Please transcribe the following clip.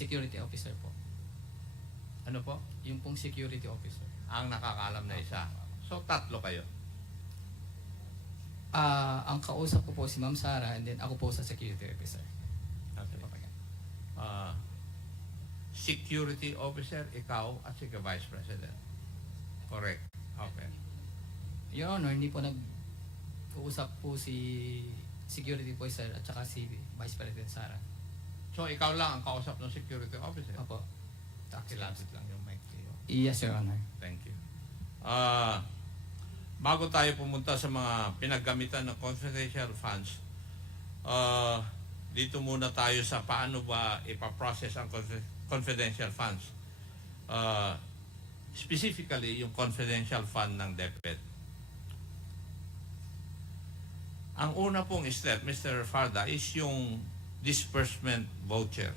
security officer po. Ano po? Yung pong security officer. Ang nakakaalam na isa. So, tatlo kayo. Ang kausap ko po si Ma'am Sara and then ako po sa security officer. Okay. Security officer, ikaw at si Vice President. Correct. Okay. Your Honor, hindi po nag-uusap po si security officer at saka si Vice President Sara. So, ikaw lang ang kausap ng security officer? Opo. Takilapit lang yung mic niyo. Yes, Your Honor. Thank you. Bago tayo pumunta sa mga pinaggamitan ng confidential funds, dito muna tayo sa paano ba ipaprocess ang confidential funds. Specifically, yung confidential fund ng DepEd. Ang una pong step, Mr. Farda, is yung disbursement voucher.